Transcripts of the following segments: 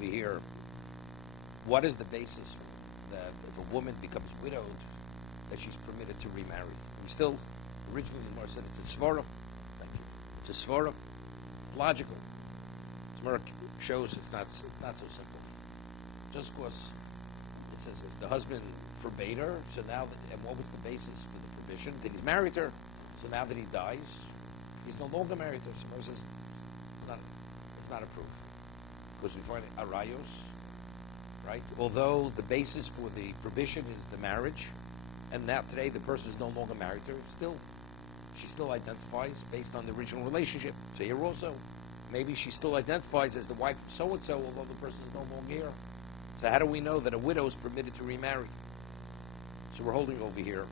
over here, what is the basis that if a woman becomes widowed, that she's permitted to remarry? We still, originally the Gemara said it's a svara. Thank you. It's a svara. Logical. Gemara shows it's not so simple. Just because it says if the husband forbade her, so now, and what was the basis for the prohibition? That he's married her, so now that he dies, he's no longer married to her. So Gemara says it's not a proof. Because we find arayos, right? Although the basis for the prohibition is the marriage, and now today the person is no longer married to her, she still identifies based on the original relationship. So here also, maybe she still identifies as the wife of so-and-so, although the person is no longer here. So how do we know that a widow is permitted to remarry? So we're holding over here.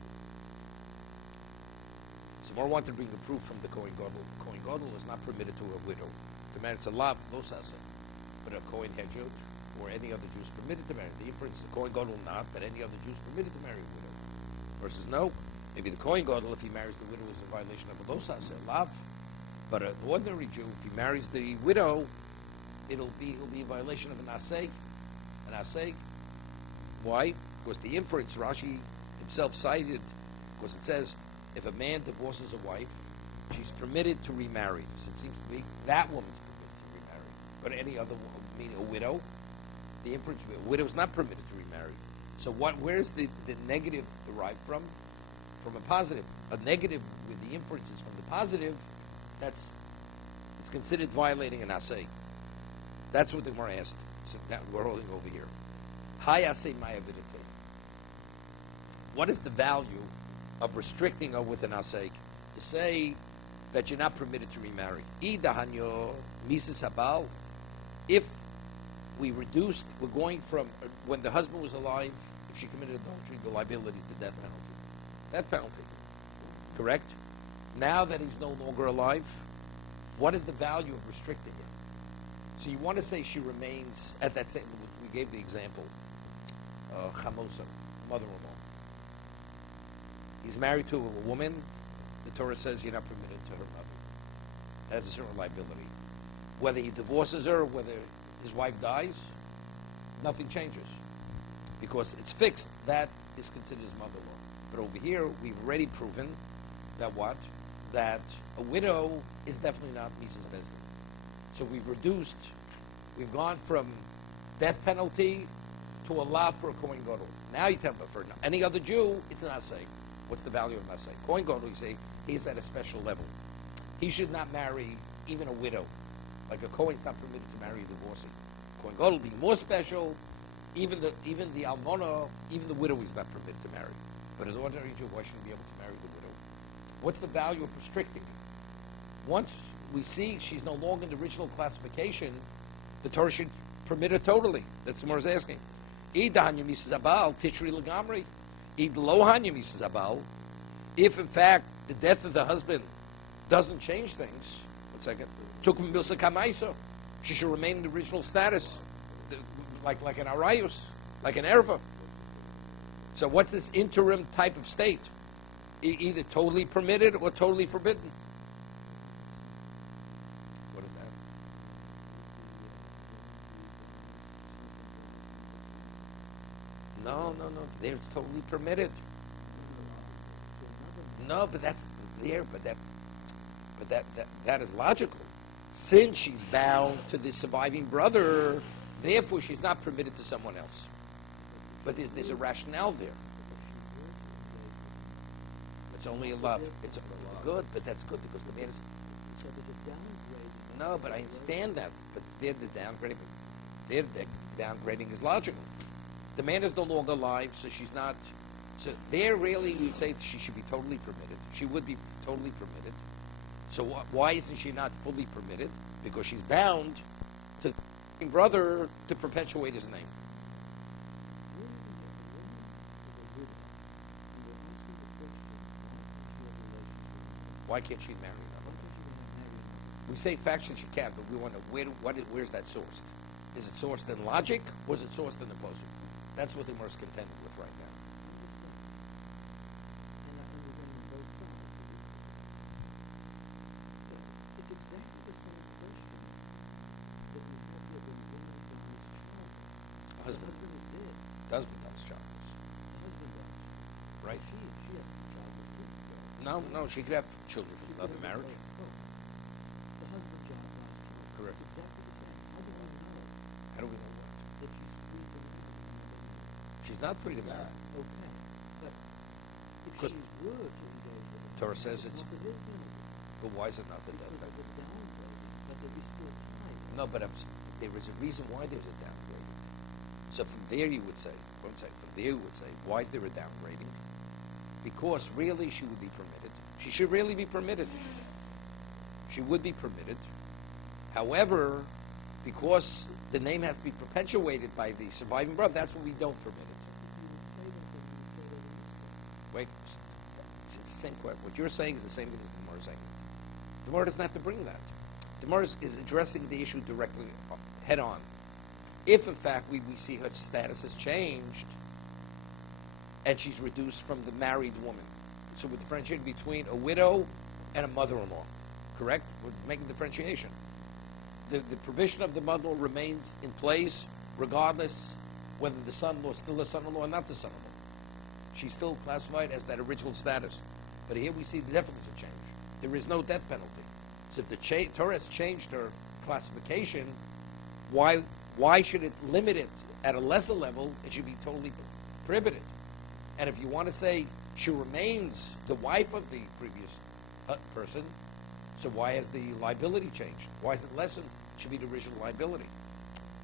So more wanted to bring the proof from the Kohen Gadol. Kohen Gadol is not permitted to a widow. The man, it's a lav, lo sasa. But a Kohen Hedjot or any other Jew is permitted to marry. The inference, the Kohen Gadol not, but any other Jew is permitted to marry a widow. Versus no, maybe the Kohen Gadol, if he marries the widow, is a violation of a lo sasa, lav. But an ordinary Jew, if he marries the widow, he'll be a violation of an aseg. An aseg. Why? Because the inference Rashi himself cited, because it says if a man divorces a wife, she's permitted to remarry. So it seems to be that woman's permitted to remarry. But any other woman, meaning a widow, the inference a widow is not permitted to remarry. So where's the negative derived from? From a positive. A negative with the inference is from the positive, it's considered violating an asay. That's what the Gemara asked. So that we're holding over here. Hi asay mayavidite. What is the value of restricting her with an asay? To say that you're not permitted to remarry. Idahanyo mises habal. If we're going from when the husband was alive, if she committed adultery, the liability is the death penalty. Death penalty. Correct? Now that he's no longer alive, what is the value of restricting her? So you want to say she remains at that same, we gave the example, chamosa, mother-in-law. He's married to a woman, the Torah says you're not permitted to her mother. That has a certain liability. Whether he divorces her, or whether his wife dies, nothing changes. Because it's fixed, that is considered his mother-in-law. But over here, we've already proven that what? That a widow is definitely not Mrs. Bezdin. So we've gone from death penalty to a law for a Kohen Gadol. Now you tell me, for any other Jew, it's an asay. What's the value of an asay? Kohen Gadol, you say, he's at a special level. He should not marry even a widow. Like a Kohen's not permitted to marry a divorcee. Kohen Gadol will be more special. Even the almana, even the widow is not permitted to marry. But an ordinary Jew, why shouldn't he be able to marry the widow? What's the value of restricting it? Once we see she's no longer in the original classification, the Torah should permit her totally. That's what Gemara is asking. If in fact the death of the husband doesn't change things, she should remain in the original status, like an arayos, like an erva. So what's this interim type of state? Either totally permitted or totally forbidden. What is that? No. There it's totally permitted. No, but that's there. But that is logical. Since she's bound to the surviving brother, therefore she's not permitted to someone else. But there's a rationale there. It's only a love. It's good, but that's good because the man is. So there's a downgrade. No, but I understand that. But there the downgrading. There the downgrading is logical. The man is no longer alive, so she's not. So there, really, we say she should be totally permitted. She would be totally permitted. So why isn't she not fully permitted? Because she's bound to the brother to perpetuate his name. Why can't she marry another one? We say faction she can, but we want to where's that sourced? Is it sourced in logic, or is it sourced in the posuk? That's what the Gemara is contending with right now. It's exactly the same question that we have with the woman who is The Husband. husband is dead. Husband dies childless. The husband dies. Right? She has childless too. No, she could have children from another marriage. No. The husband dies too. Correct. It's exactly the same. How do we know How do we know what? that she's free to marry another man? She's not free to marry. Okay. But if 'Cause she were to engage with him, Torah says it's. not the death penalty. But why is it not the death Because penalty? of the downgrading, but there is still time. No, but there is a reason why there's a downgrading. So from there you would say, why is there a downgrading? Because really she would be permitted. She should really be permitted. She would be permitted. However, because the name has to be perpetuated by the surviving brother, that's what we don't permit it. You would say that, then you would say that in this case. Wait, it's the same question. What you're saying is the same thing as the Gemara is saying. The Gemara doesn't have to bring that. The Gemara is addressing the issue directly, head on. If, in fact, we see her status has changed and she's reduced from the married woman. So we're differentiating between a widow and a mother-in-law. Correct? We're making differentiation. The provision of the mother-in-law remains in place regardless whether the son-in-law is still a son-in-law or not the son-in-law. She's still classified as that original status. But here we see the definition change. There is no death penalty. So if the Torah has changed her classification, why should it limit it at a lesser level? It should be totally prohibited. And if you want to say she remains the wife of the previous person, so why has the liability changed? Why is it lessened? It should be the original liability.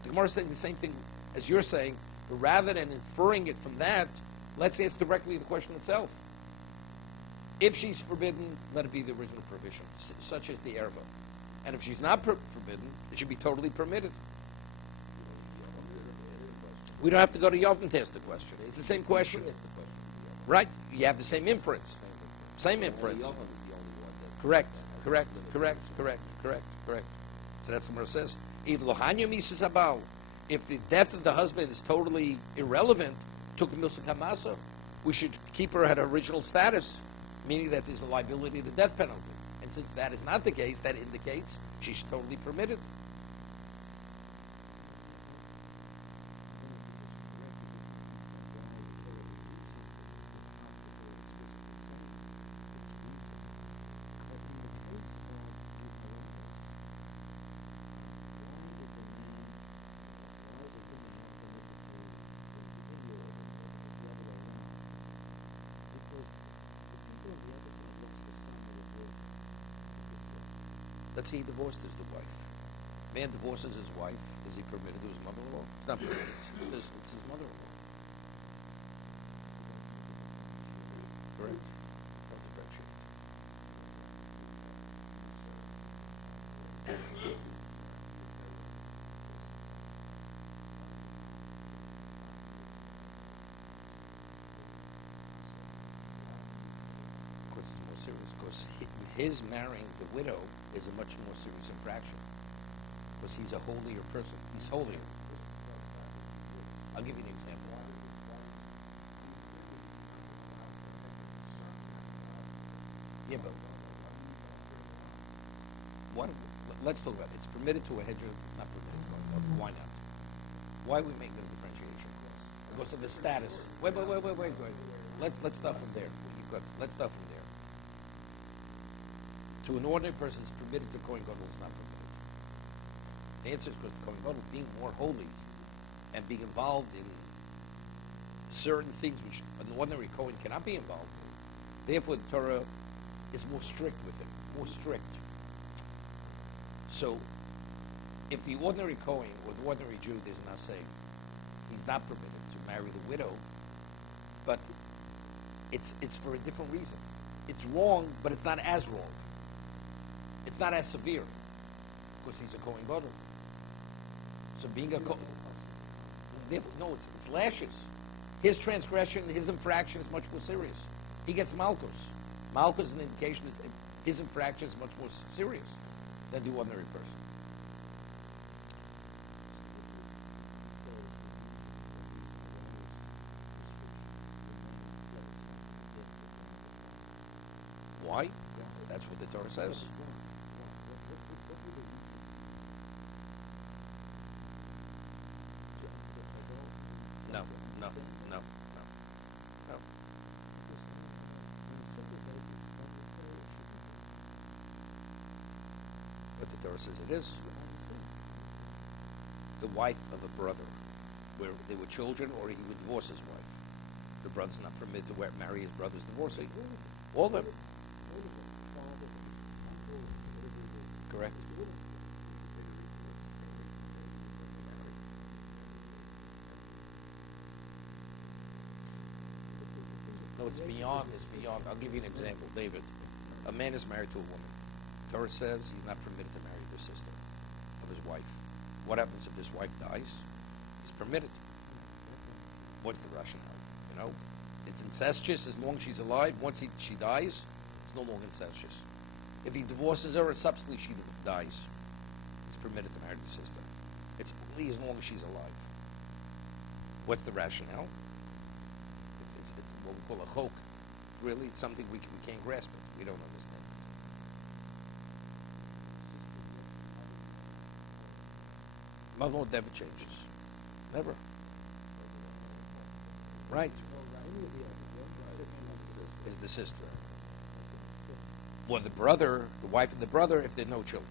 The Gemara is saying the same thing as you're saying, but rather than inferring it from that, let's ask directly the question itself. If she's forbidden, let it be the original provision, such as the erva. And if she's not forbidden, it should be totally permitted. We don't have to go to Yavin to ask the question. It's the same question. Right? You have the same inference. Same inference. Correct. So that's what it says. If the death of the husband is totally irrelevant, we should keep her at her original status, meaning that there's a liability to the death penalty. And since that is not the case, that indicates she's totally permitted. Let's say he divorced his wife. Man divorces his wife. Is he permitted to his mother-in-law? It's not permitted. It's his mother-in-law. Correct. Don't differentiate. Of course, it's more serious. Because his marrying the widow is a much more serious infraction. Because he's a holier person. He's holier. I'll give you an example. Yeah, but what? Let's talk about it. It's permitted to a hedger. It's not permitted to a mother. Why not? Why we make this differentiation? Because of the status. Wait. Let's start from there. Let's start from there. To an ordinary person, it's permitted. To Kohen Gadol, it's not permitted. The answer is because Kohen Gadol, being more holy and being involved in certain things which an ordinary Kohen cannot be involved in, therefore the Torah is more strict with him, more strict. So, if the ordinary Kohen or the ordinary Jew does not say he's not permitted to marry the widow, but it's for a different reason. It's wrong, but it's not as wrong. It's not as severe because he's a Kohen Gadol. So being a Kohen, no, it's lashes. His transgression, his infraction is much more serious. He gets malchus. Malchus is an indication that his infraction is much more serious than the ordinary person. Why? That's what the Torah says. No, to no, understand that? no, no. Because on a simple basis, one would say it shouldn't be. But the Torah says it is. You understand? The wife of a brother, where they were children, or he would divorce his wife. The brother's not permitted to marry his brother's divorcee. All of them. All of them. Father, uncle, whatever it is. Correct. All of them. No, it's beyond. It's beyond. I'll give you an example, David. A man is married to a woman. Torah says he's not permitted to marry the sister of his wife. What happens if his wife dies? He's permitted. What's the rationale? You know, it's incestuous as long as she's alive. Once she dies, it's no longer incestuous. If he divorces her, or subsequently she dies, he's permitted to marry the sister. It's only as long as she's alive. What's the rationale? It's what we call a chok. Really, it's something we can't grasp it. We don't understand it. Mother never changes. Never. Right. Is the sister. Or the brother, the wife of the brother, if there are no children.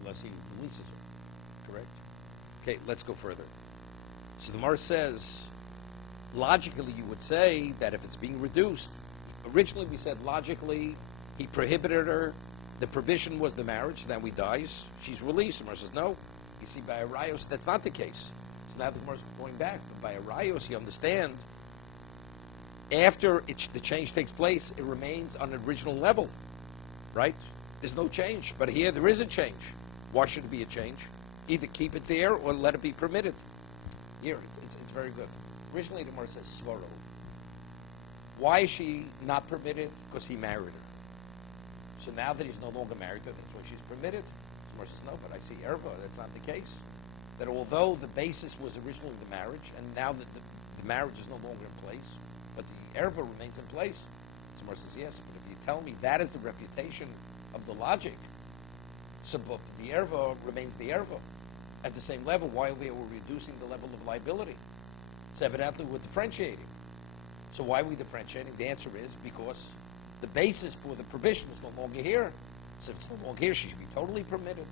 Unless he releases her. Correct? Okay, let's go further. So the Gemara says, logically you would say that if it's being reduced, originally we said logically he prohibited her, the prohibition was the marriage, then he dies, she's released. The Gemara says, no. You see, by Arayos, that's not the case. So now the Gemara's going back, but by Arayos, you understand, after the change takes place, it remains on the original level, right? There's no change, but here there is a change. Why should it be a change? Either keep it there or let it be permitted. Here, it's very good. Originally, the Gemara says svaro. Why is she not permitted? Because he married her. So now that he's no longer married to her, that's why she's permitted. The Gemara says, no, but I see erva. That's not the case. That although the basis was originally the marriage, and now that the marriage is no longer in place, but the erva remains in place. The Gemara says, yes, but if you tell me that is the reputation of the logic, so but the erva remains the erva. At the same level, why we were reducing the level of liability? So evidently we're differentiating. So why are we differentiating? The answer is because the basis for the prohibition is no longer here. So if it's no longer here, she should be totally permitted.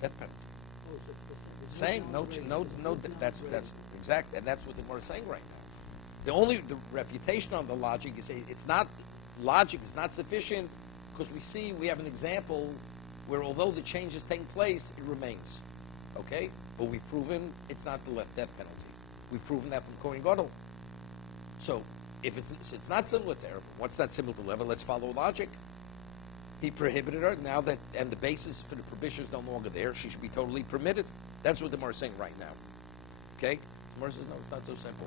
Death penalty. Same. No. That's exact, and that's what the Gemara is saying right now. The refutation on the logic is it's not logic is not sufficient because we have an example where although the change is taking place, it remains. Okay, but we've proven it's not the death penalty. We've proven that from Kohen Gadol. So if it's not similar to error, what's not similar to level? Let's follow logic. He prohibited her now that, and the basis for the prohibition is no longer there. She should be totally permitted. That's what the Gemara is saying right now. Okay? The Gemara says no, it's not so simple.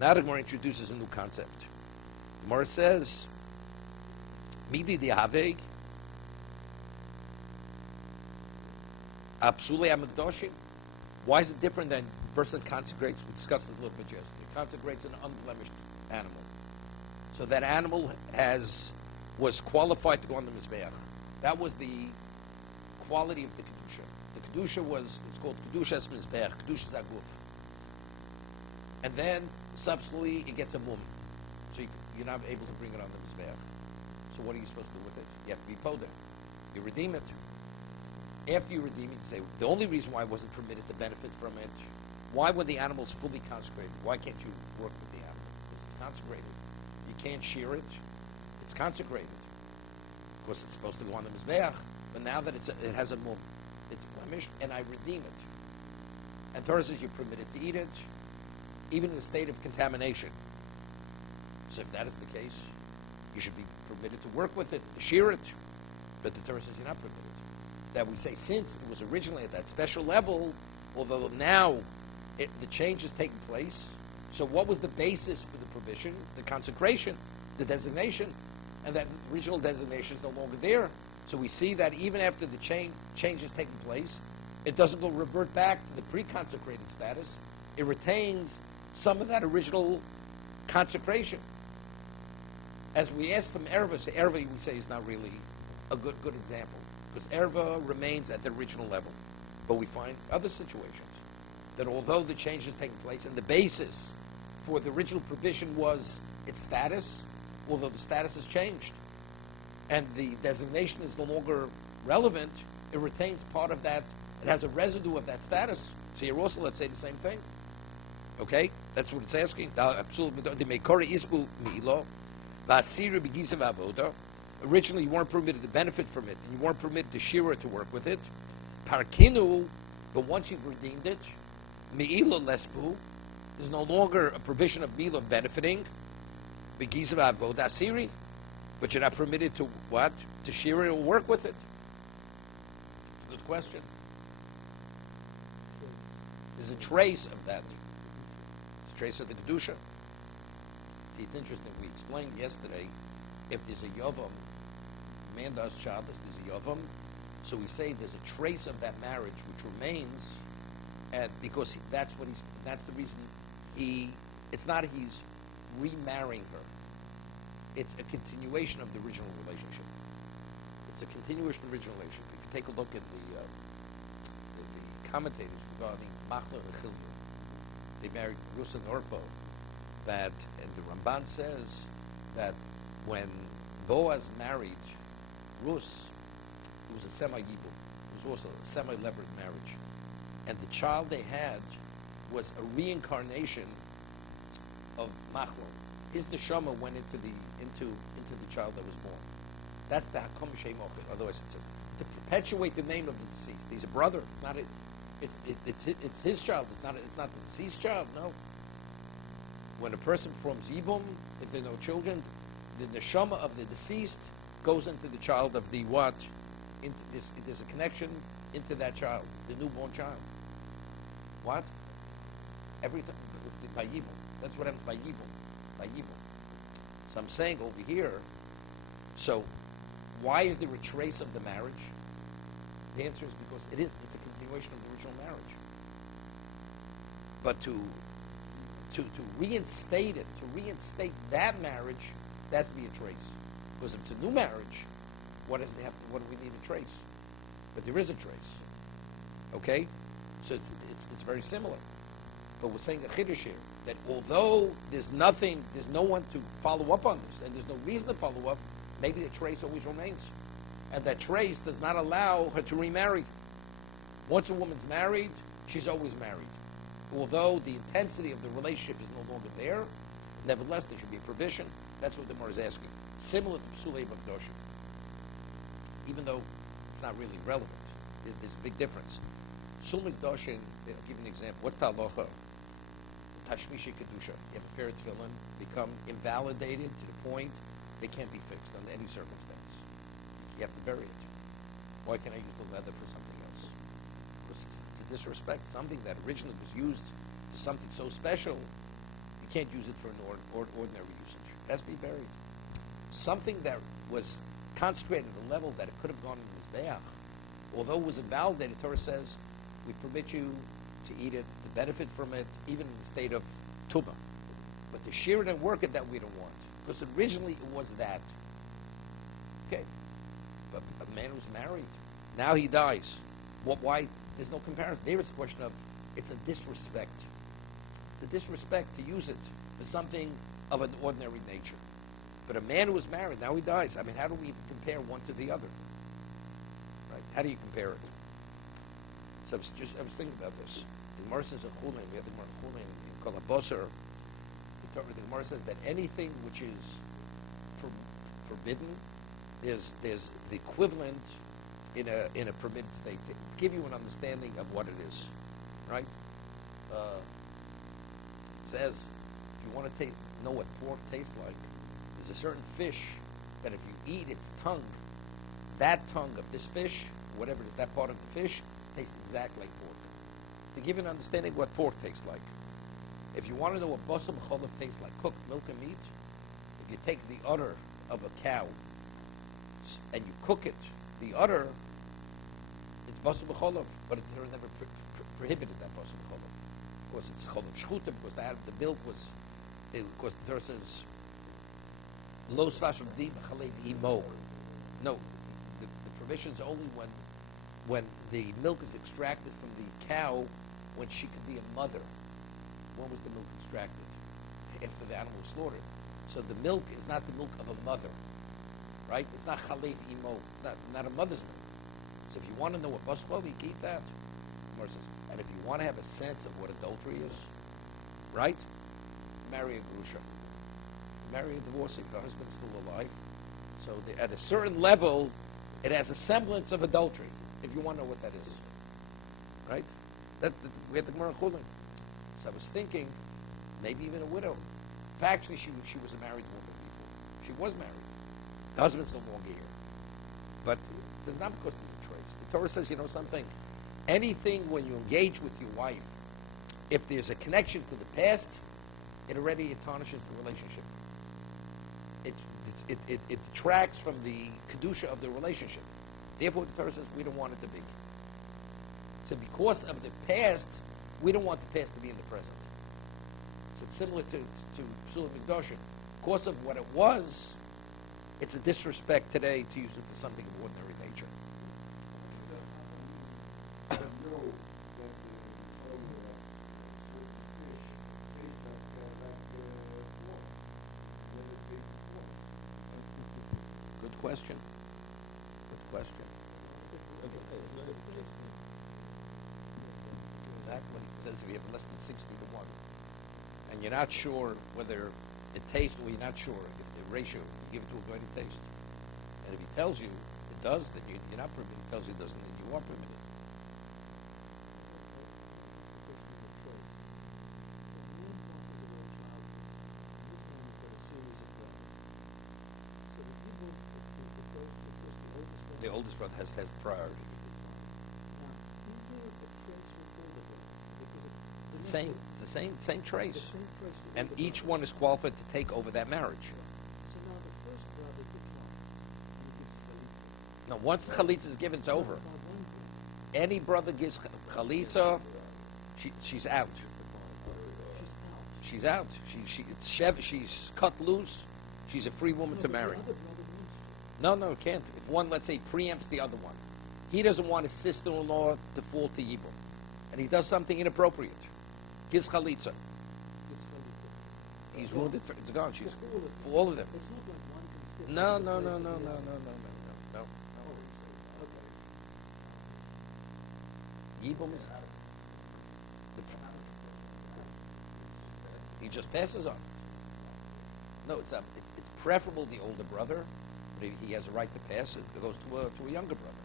Now the Gemara introduces a new concept. The Gemara says, "Midi dihaveg apsule amigdoshim." Why is it different than the person consecrates? We discussed this a little bit yesterday. Consecrates an unblemished animal, so that animal was qualified to go on the mizbeach. That was the quality of the kedusha. The kedusha it's called kedusha mizbeach, kedusha zaguf. And then subsequently it gets a mum, so you're not able to bring it on the mizbeach. So what are you supposed to do with it? You have to be poder. You redeem it. After you redeem it, you say the only reason why I wasn't permitted to benefit from it. Why, when the animal's fully consecrated, why can't you work with the animal? Because it's consecrated. You can't shear it. It's consecrated. Of course, it's supposed to go on the mizbeach, but now that it has a mum, it's blemished, and I redeem it. And Torah says you're permitted to eat it, even in the state of contamination. So if that is the case, you should be permitted to work with it, to shear it. But the Torah says you're not permitted. That we say since it was originally at that special level, although now the change has taken place. So what was the basis for the prohibition? The consecration, the designation. And that original designation is no longer there. So we see that even after the change has taken place, it doesn't go revert back to the pre-consecrated status. it retains some of that original consecration. As we ask from Erva, so Erva we say is not really a good example, because Erva remains at the original level. But we find other situations that although the change is taking place, and the basis for the original provision was its status, although the status has changed, and the designation is no longer relevant, it retains part of that. It has a residue of that status. So here also, let's say the same thing. Okay? That's what it's asking. Originally, you weren't permitted to benefit from it, and you weren't permitted to shear it, to work with it. Parkinu, but once you've redeemed it, me'ila lesbu, there's no longer a provision of me'ila benefiting. Begizav avoda asiri, but you're not permitted to what? To shear it or work with it. Good question. There's a trace of that. It's a trace of the kedusha. See, it's interesting. We explained yesterday, if there's a yavam, man does Shabbos, there's a yavam, so we say there's a trace of that marriage which remains, and because that's the reason it's not he's remarrying her. It's a continuation of the original relationship. It's a continuation of the original relationship. If you take a look at the commentators regarding Machla and Chilyu, they married Rus and Orpo, and the Ramban says that when Boaz married Rus, it was a semi-yibum. It was also a semi-levirate marriage. And the child they had was a reincarnation of Machlon. His neshama went into the child that was born. That's the Hakom Shem Ochel. Otherwise, it's to perpetuate the name of the deceased. He's a brother. It's his child. It's not the deceased child. No. When a person performs yibum, if there are no children, the neshama of the deceased goes into the child of the what? There's a connection into that child, the newborn child. What? Everything by yibum. That's what happens by yibum. By yibum. So I'm saying over here. So, why is there a trace of the marriage? The answer is because it's a continuation of the original marriage. But to reinstate it, to reinstate that marriage, that's be a trace. Because if it's a new marriage, what do we need a trace? But there is a trace. Okay? So it's very similar. But we're saying a chiddush here, that although there's no one to follow up on this, and there's no reason to follow up, maybe the trace always remains. And that trace does not allow her to remarry. Once a woman's married, she's always married. Although the intensity of the relationship is no longer there, nevertheless, there should be a provision. That's what the Gemara is asking. Similar to Psulei B'Kedoshim. Even though it's not really relevant. There's a big difference. Psulei B'Kedoshim, I'll give you an example. What's the halacha? Tashmishi Kedusha. You have a pair of tefillin, become invalidated to the point they can't be fixed under any circumstance. You have to bury it. Why can't I use the leather for something else? Because it's a disrespect. Something that originally was used for something so special, you can't use it for an ordinary usage. It has to be buried. Something that was consecrated at a level that it could have gone in the Mizbeach, although it was invalidated, Torah says, we permit you to eat it, to benefit from it, even in the state of Tumah. But to shear it and work it, that we don't want. Because originally it was that. Okay? But a man who's married, now he dies. Why? There's no comparison. There it's a question of, it's a disrespect. It's a disrespect to use it for something of an ordinary nature. But a man who was married, now he dies. I mean, how do we even compare one to the other? Right? How do you compare it? So I was thinking about this. The Gemara says a chulin. We have the Gemara chulin called a boser. The Gemara says that anything which is forbidden, there's the equivalent in a permitted state to give you an understanding of what it is, right? It says if you want to know what pork tastes like, there's a certain fish that if you eat its tongue, that tongue of this fish, whatever it is, that part of the fish, tastes exactly like pork. To give you an understanding of what pork tastes like. If you want to know what basar b'cholav tastes like, cooked milk and meat, if you take the udder of a cow and you cook it, the udder, it's basar b'cholav, but it's never prohibited that basar b'cholav. because it's cholov shchuta, because the milk was, because the Torah says, lo svash of di b'chalev imo. No, the provision's only when the milk is extracted from the cow, when she could be a mother. When was the milk extracted? After the animal was slaughtered. So the milk is not the milk of a mother, right? It's not chalev imo. It's not a mother's milk. So if you want to know what basbal, you can eat that. And if you want to have a sense of what adultery is, right? Marry a grusha. Marry a divorcee if the husband's still alive. So at a certain level, it has a semblance of adultery, if you want to know what that is. Right? We had the Gemara Chulin. So I was thinking, maybe even a widow. Actually, she was a married woman before. She was married. The husband's no longer here. But it's not because there's a trace. The Torah says, you know something? Anything when you engage with your wife, if there's a connection to the past, it already tarnishes the relationship. It detracts from the kedusha of the relationship. Therefore, the Torah says we don't want it to be. So because of the past, we don't want the past to be in the present. So it's similar to Psul Mikdashim. Because of what it was, it's a disrespect today to use it for something of ordinary nature. Good question. Exactly. It says if you have less than 60 to 1, and you're not sure whether it tastes, or you're not sure if the ratio, you give it to a guy to taste. And if he tells you it does, then you're not permitted. If he tells you it doesn't, then you are permitted. The oldest brother has priority. It's the same trace. And each one is qualified to take over that marriage. So now the first brother declines, and he gives chalitza. Now, once the chalitza is given, it's over. Any brother gives chalitza, she's out. She's out. She's cut loose. She's a free woman to marry. No, it can't. If one, let's say, preempts the other one, he doesn't want his sister-in-law to fall to Yibum, and he does something inappropriate. Gives chalitza. He's ruined it. It's gone. She's for all of them. It's not like one can step No. into the place of the other. No. Okay. Yibum is. He just passes on. No, it's preferable the older brother, but he has a right to pass it. It goes to a younger brother.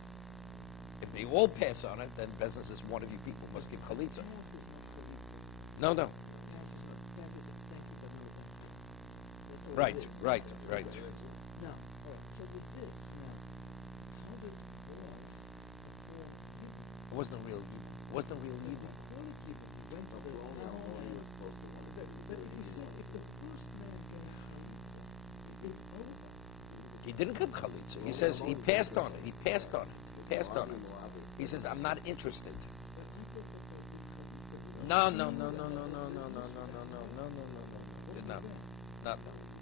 If they all pass on it, then business is one of you people must give chalitza. No. Right. Right. Now, so with this, how did Boaz perform Yibum? It wasn't real. It wasn't real evil. But if you said if the first man gave chalitza, it's over. He didn't give chalitza. He says he passed on it. He passed on it. He says, I'm not interested. No.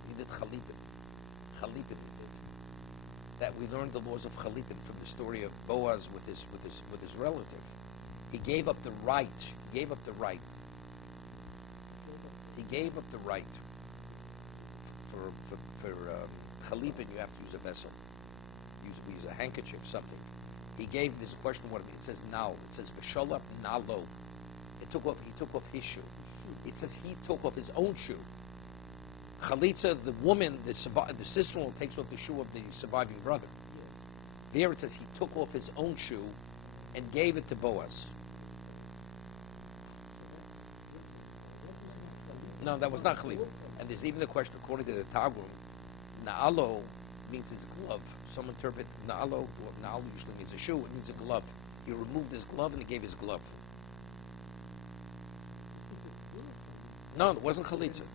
He did chalitin. Chalitin he did. That we learned the laws of chalitin from the story of Boaz with his relative. He gave up the right. He gave up the right for chalipin. You have to use a vessel. We use a handkerchief, something. He gave. There's a question. What it says now. It says v'sholap nalo. He took off his shoe. It says he took off his own shoe. Chalitza, the woman, the sister-in-law takes off the shoe of the surviving brother. Yes. There it says he took off his own shoe and gave it to Boaz. No, that was not chalitza. And there's even a question, according to the Targum, na'alo means his glove. Some interpret na'alo, or na'alo usually means a shoe, it means a glove. He removed his glove and he gave his glove. No, it wasn't chalitza.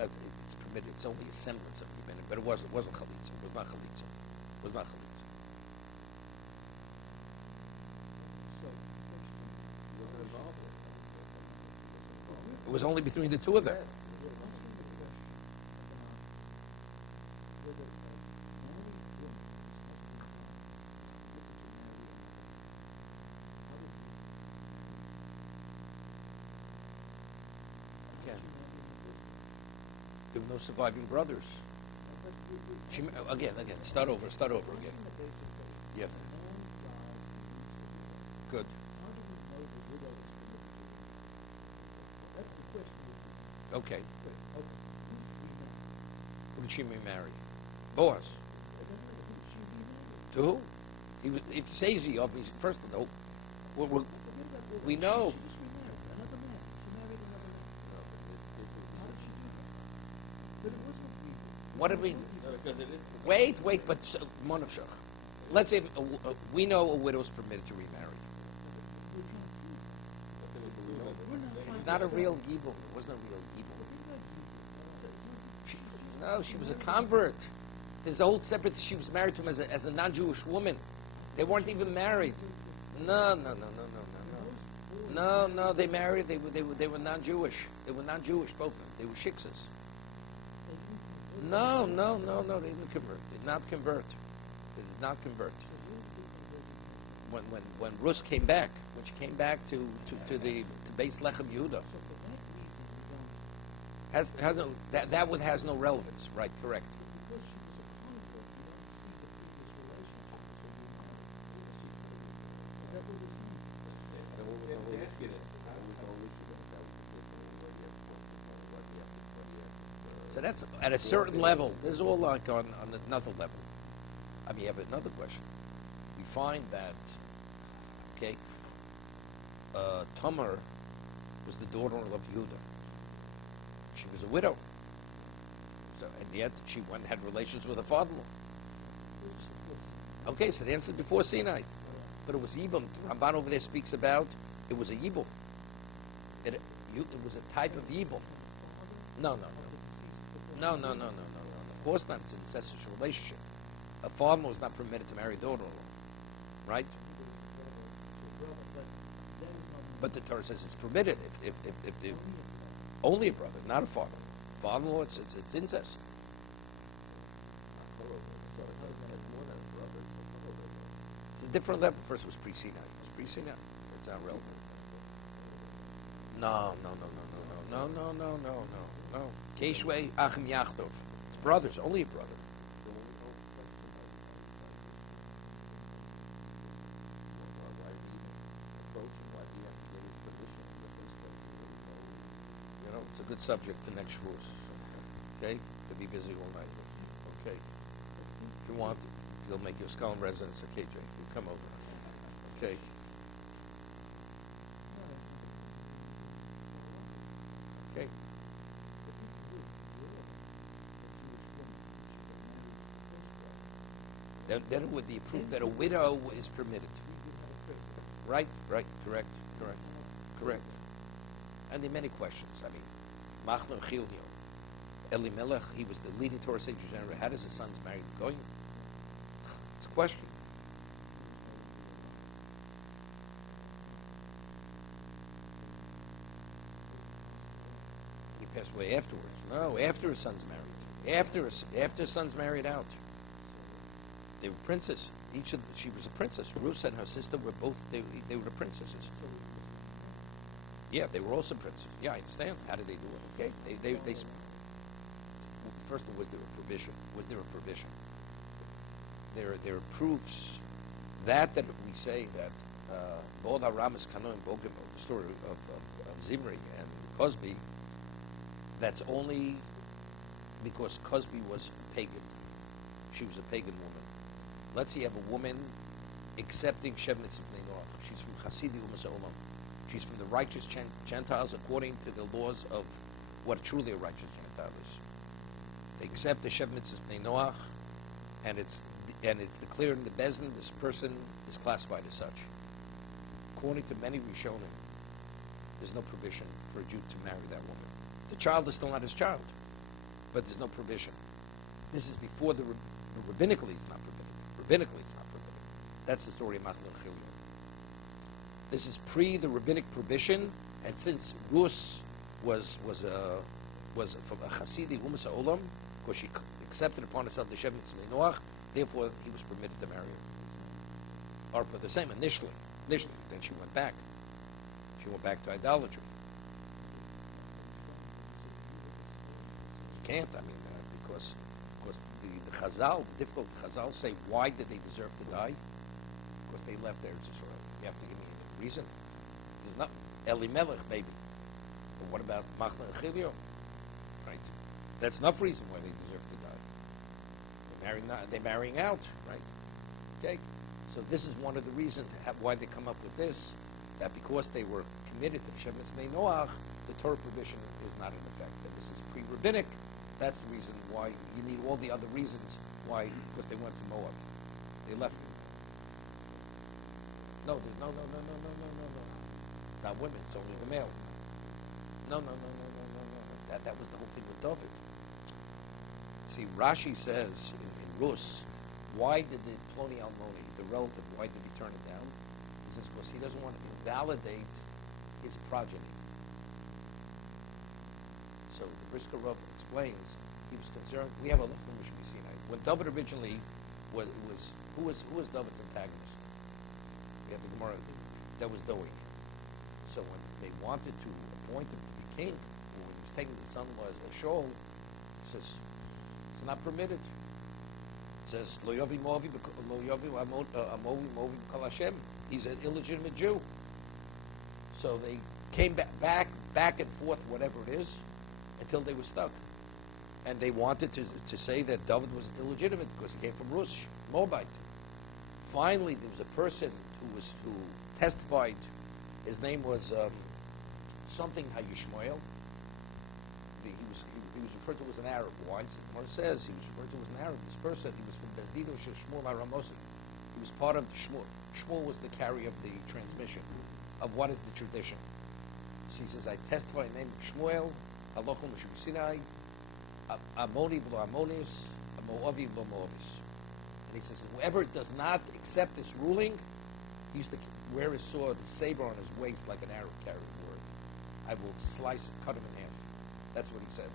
It's permitted. It's only a semblance of it, but it wasn't chalitza. It was not chalitza. It was not chalitza. So, It was only between the two of them. Again, there were no surviving brothers. Again, start over again. Yeah. Good. Okay. Who did she remarry? Boaz. To who? It says he obviously. First of all, we know. What did we? Wait, but Monavshach. Let's say we know a widow is permitted to remarry. It's not a real evil. It wasn't a real evil. No, she was a convert. There's a whole separate. She was married to him as a non-Jewish woman. They weren't even married. No. They married. They were non-Jewish. They were non-Jewish, both of them. They were shiksas. No. They didn't convert. They did not convert. They did not convert. When Rus came back, when she came back to base Lechem Yehuda, has no relevance. Right? Correct. So that's at a certain level. This is all like on another level. I mean, you have another question. We find that, okay, Tamar was the daughter-in-law of Yehuda. She was a widow. So, and yet she went and had relations with her father-in-law. Okay, so the answer before Sinai. But it was Yibum. Ramban over there speaks about it was a Yibum. It was a type of Yibum. No. Of course not. It's an incestuous relationship. A father was not permitted to marry a daughter-in-law, right? But the Torah says it's permitted if only a brother, not a father. Father-in-law, it's incest. It's a different level. First, it was pre-Sinai. It's not relevant. No. Keshwe Achim Yachtov. It's brothers, only a brother. You know, it's a good subject to next rules. Okay? To be busy all night with. Okay. If you want, you'll make your skull residence at KJ. You come over. Okay. Okay. Then it would be proof that a widow is permitted. Right, correct. And there are many questions. I mean, Machno Chilio, Elimelech, he was the leading Torah sage general. How does his sons marry the Goyim? It's a question. He passed away afterwards. No, after his sons married. After his sons married out. They were princes. She was a princess. Ruth and her sister were both. They were the princesses. Yeah, they were also princes. Yeah, I understand. How did they do it? Okay, they first of all, was there a provision? There are proofs that we say that Bod Aram is Kanoim Bogim, the story of Zimri and Cosby. That's only because Cosby was a pagan. She was a pagan woman. Let's say you have a woman accepting Shevnitz of Ninoch. She's from Hasidi Umas Olam. She's from the righteous Gentiles according to the laws of what truly a righteous Gentile is. They accept the Shevnitz of Ninoch, and it's declared in the Bezin, this person is classified as such. According to many Rishonim, there's no provision for a Jew to marry that woman. The child is still not his child, but there's no provision. This is before the rabbinically it's not permitted. Rabbinically it's not permitted. That's the story of Machlon Chilyon. This is pre the rabbinic prohibition, and since Rus was from a Hasidi Umas Olam, because she accepted upon herself the Shevet Tzmei Noach. Therefore, he was permitted to marry her. Or for the same initially. Then she went back. She went back to idolatry. You can't. I mean, because the Chazal, the difficult Chazal say, why did they deserve to die? Because they left Eretz Yisrael. You have to give me a reason. There's not Elimelech, maybe. But what about Machna and Chilio? Right? That's enough reason why they deserve to die. They're marrying out, right? Okay? So this is one of the reasons why they come up with this, that because they were committed to Shevet Tzmei Noach, the Torah provision is not in effect. And this is pre-rabbinic. That's the reason why you need all the other reasons why, because they went to Moab. They left. No. Not women, it's only the male. No. That was the whole thing with David. See, Rashi says in Rus, why did the Ploni Almoni, the relative, why did he turn it down? He says, because he doesn't want to invalidate his progeny. So the Brisker Rav explains, he was concerned, we have a list from Mishmi Sinai. When David originally who was David's antagonist? We have the Gemara, that was Doeg. So when they wanted to appoint him to be king, or when he was taking his son-in-law as a Shaul, he says, it's not permitted. It says, Lo Yovi Moavi Kol Hashem. He's an illegitimate Jew. So they came back and forth, whatever it is, until they were stuck. And they wanted to say that David was illegitimate because he came from Rush, Moabite. Finally, there was a person who testified. His name was something Hayishmael. He was referred to as an Arab. Why? The Gemara says he was referred to as an Arab. This person, he was from Bezdino Shel Shmuel Aramosim. He was part of Shmuel. Shmuel was the carrier of the transmission of what is the tradition. So he says, I testify in the name of Shmuel, Alochim Mishum Sinai, Amoni b'lo Amonis, Moavi b'lo Moavis. And he says, whoever does not accept this ruling, he used to wear his sword, his saber on his waist like an Arab carrier word. I will cut him in half. That's what he said.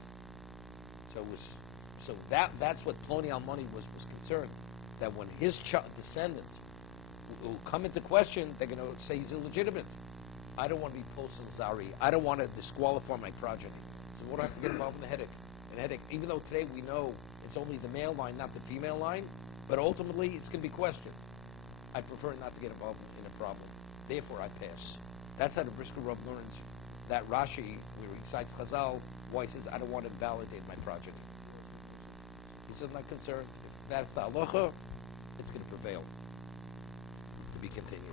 So that's what Ploni Almoni was concerned, that when his descendant will come into question, they're going to say he's illegitimate. I don't want to be Posel Zari. I don't want to disqualify my progeny. So what do I have to get involved in the headache? Even though today we know it's only the male line, not the female line, but ultimately it's going to be questioned. I prefer not to get involved in a problem. Therefore, I pass. That's how the Brisker Rav learns that Rashi, where he cites Chazal, why he says, I don't want to validate my progeny. He says, I'm not concerned. If that's the halacha, it's going to prevail. To be continued.